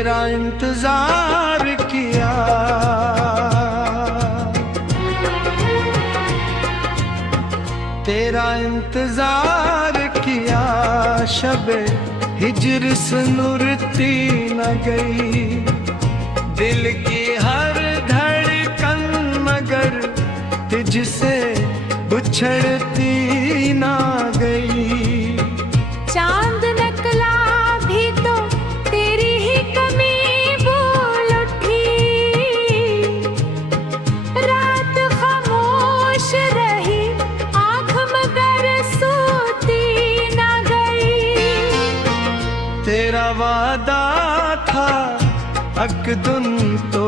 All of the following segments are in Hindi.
तेरा इंतजार किया, तेरा इंतजार किया, शबे हिज्र सुनुरती न गई, दिल की हर धड़कन मगर तुझसे बिछड़ती ना गई। चांद निकला भी तो तेरी ही कमी बोल उठी, रात खामोश रही आँख मगर सोती ना गई। तेरा वादा था अकदुन तो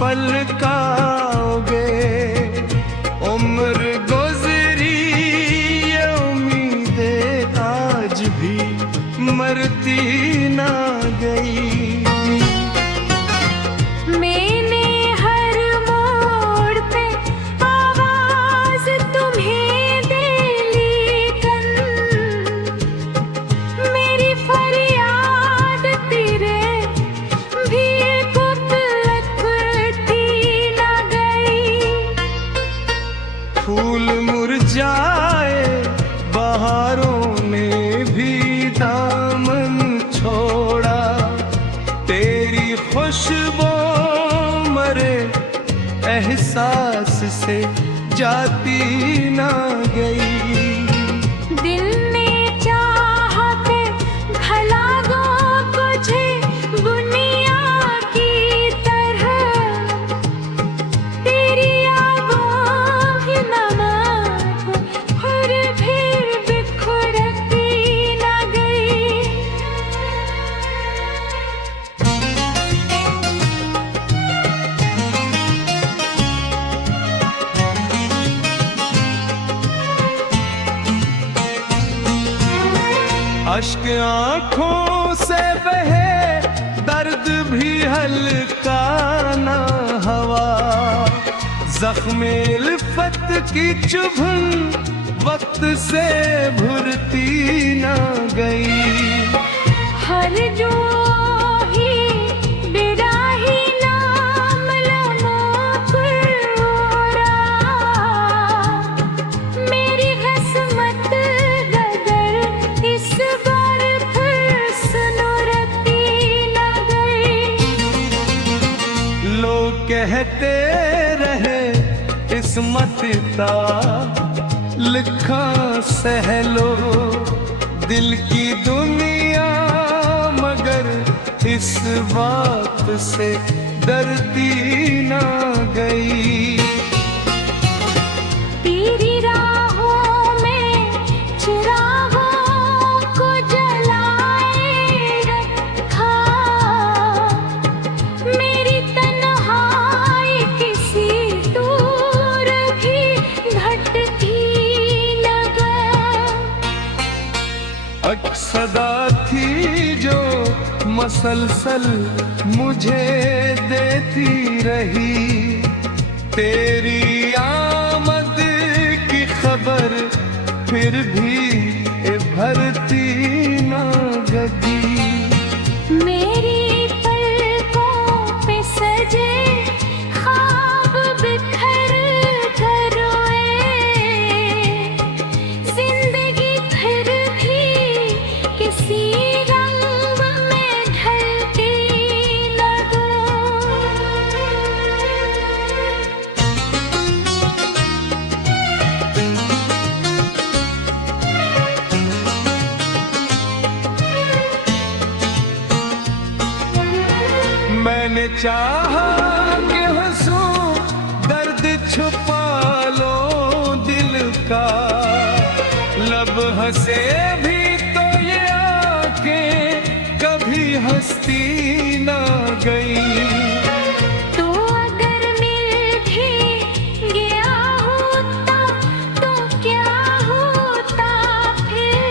पलकाओगे, उम्र गुजरी ये उम्मीदें आज भी मरती ना गई। मैंने हर मोड़ पे आवाज तुम्हें दे लेकिन मेरी फरियाद तेरे भी लखती ना गई। फूल मुरझाए बहारों ने भी दामन छोड़ा, तेरी खुशबू मरे एहसास से जाती ना गई। दिल ने चाहा के भला गो तुझे दुनिया की तरह, तेरी यादों की नमक फिर भी बिखरती ना गई। अश्क आँखों से बहे दर्द भी हल्का ना हवा, जख्मे इल्फत की चुभन वक्त से भुरती ना गई। हर जो ही बिराही नाम लमों पर ओरा, मेरी किस्मत गदर इस बार फिर सुनुरती ना गई। लोग कहते रहे किस्मत ता लिखा सहलो, दिल की दुनिया मगर इस बात से डरती ना गई। तेरी राहों में चिरागों को जलाए रखा, मेरी तन्हाई किसी दूर भी घटती न गई। अक्सदा थी जो मसलसल मुझे देती रही, तेरी आमद की खबर फिर भी भरती ना गई। मेरी पलकों पे सजे ख्वाब बिखर कर रोए, जिंदगी फिर भी किसी रंग में ढलती न गई। मैंने चाहा कि हंसूं दर्द छुपा लो दिल का, लब हंसे भी तो ये आंखें कभी हंसती ना गई। तो अगर मिल भी गया होता तो क्या होता फिर,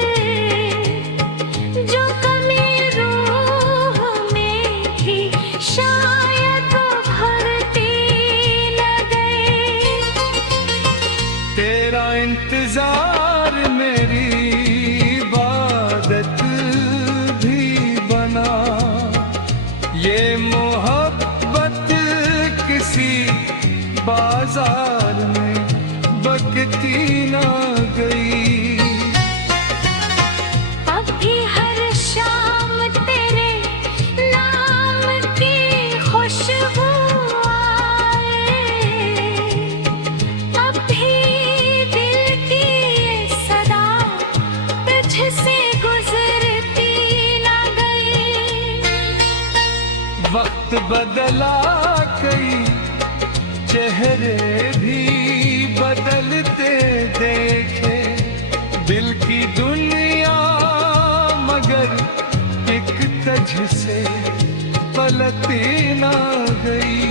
जो कमी रूह में थी शायद वो भरती न गई। तेरा इंतजार मेरी इबादत भी बना, तुझसे गुजरती ना गई। वक्त बदला कई चेहरे भी बदलते देखे, दिल की दुनिया मगर एक तझ से पलटी ना गई।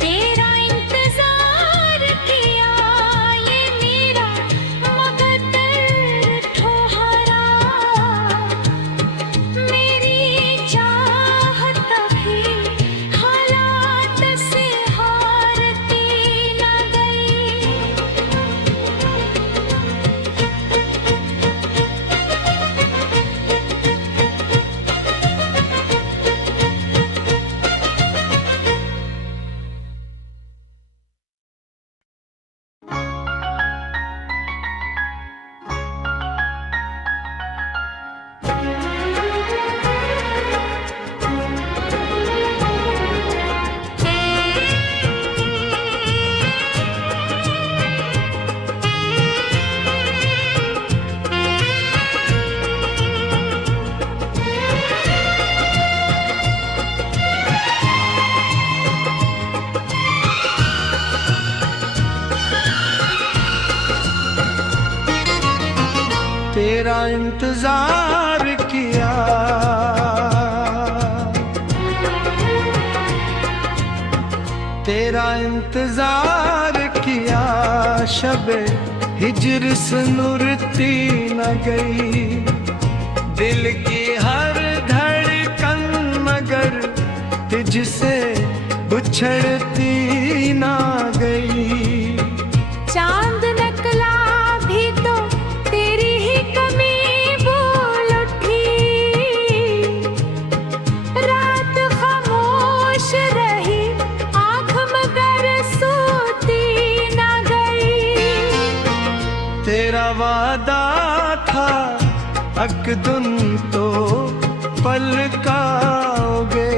तेरा इंतजार किया ये मेरा मुकद्दर ठोहरा, मेरी चाहत भी हालात से हारती ना गई। तेरा इंतजार किया, तेरा इंतजार किया, शबे हिजर सुनुरती न गई। दिल की हर धड़कन मगर तुझसे बिछड़ती ना गई। चांद नकला भी तो तेरी ही कमी बोल उठी, रात खामोश रही आँख मगर सोती ना गई। तेरा वादा था अकदुन तो पलकाओगे,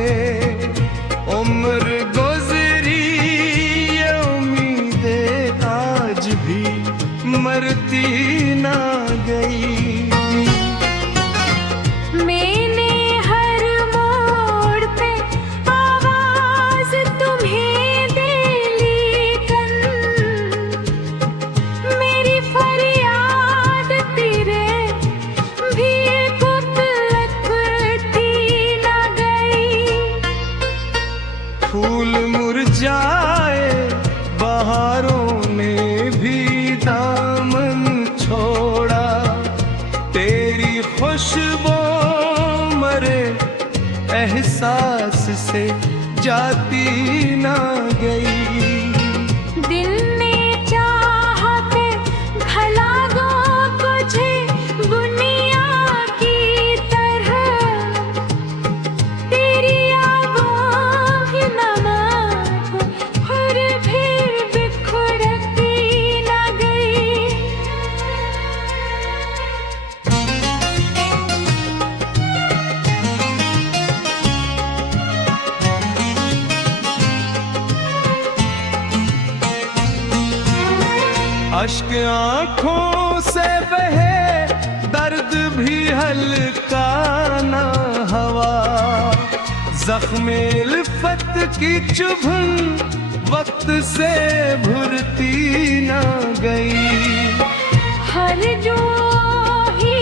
उम्र गुजरी ये उम्मीदें आज भी मरती ना गई। मैंने हर मोड़ पे आवाज तुम्हें दे लेकिन मेरी फरियाद तेरे भी लगती ना गई। फूल मुरझाए बहारों ने भी दामन छोड़ा, तेरी खुशबू मरे एहसास से जाती ना गई। दिल ने चाहा के भला गो तुझे दुनिया की तरह, तेरी आगों नमक फिर भी बिखरती ना गई। अश्क आँखों से बहे, दर्द भी हल्का ना हवा, जख्म इल्फत की चुभन वक्त से भुरती ना गई। हर जो ही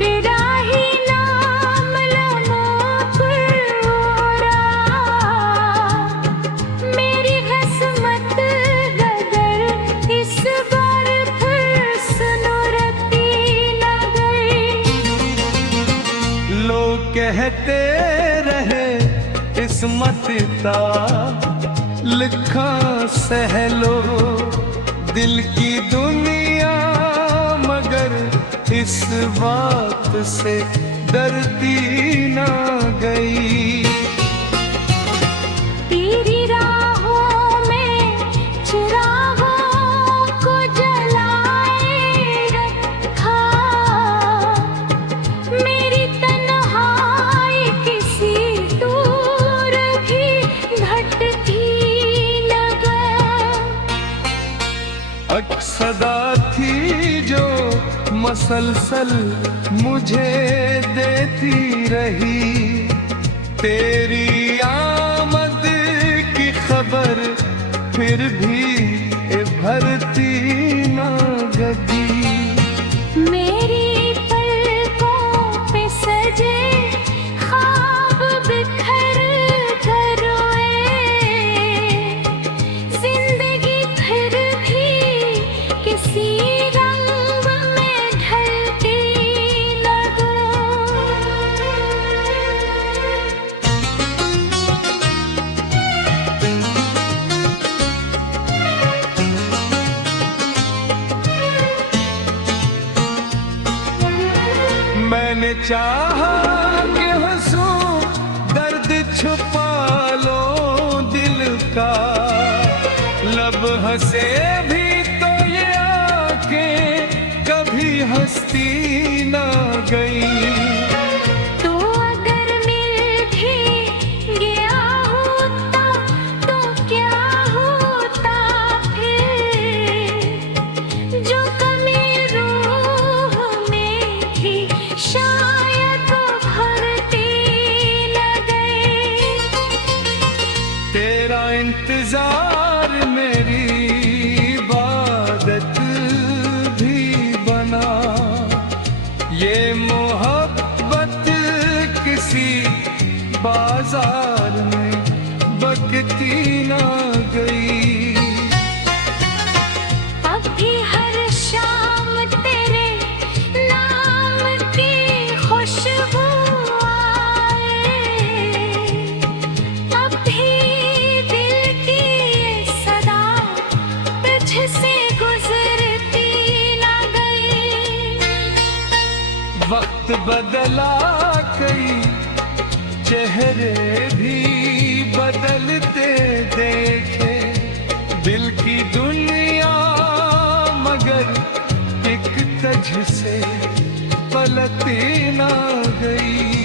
बिराही नाम लमोक उड़ा, मेरी किस्मत गदर इस बार फिर सुनुरती ना गई। लोग कहते रहे किस्मत ता लिखा सहलो, दिल की दुनिया मगर इस बात से डरती ना गई। तेरी राहों में चिरागों को जलाए रखा, मेरी तन्हाई किसी दूर भी घटती न गई। अक्सदा थी जो मसलसल मुझे देती रही। तेरी आमद की खबर फिर भी भरती ना गई। मेरी पलकों पे सजे ख्वाब बिखर कर रोए, जिंदगी फिर भी किसी रंग में ढलती न हो। मैंने चाहा कि हंसूं, दर्द छुपा लो दिल का। लब हंसे भी तो ये आंखें कभी हंसती ना गई। तो अगर मिल भी गया होता तो क्या होता फिर, जो कमी रूह में थी शायद वो भरती न गई। तेरा इंतजार मेरी इबादत भी बना। ये मोहब्बत किसी बाजार में बकती ना गई। अब भी हर शाम तेरे नाम की खुशबू आए, अब भी दिल की ये सदा तुझसे गुजरती ना गई। वक्त बदला कई चेहरे भी बदलते देखे। दिल की दुनिया मगर एक तझ से पलटी ना गई।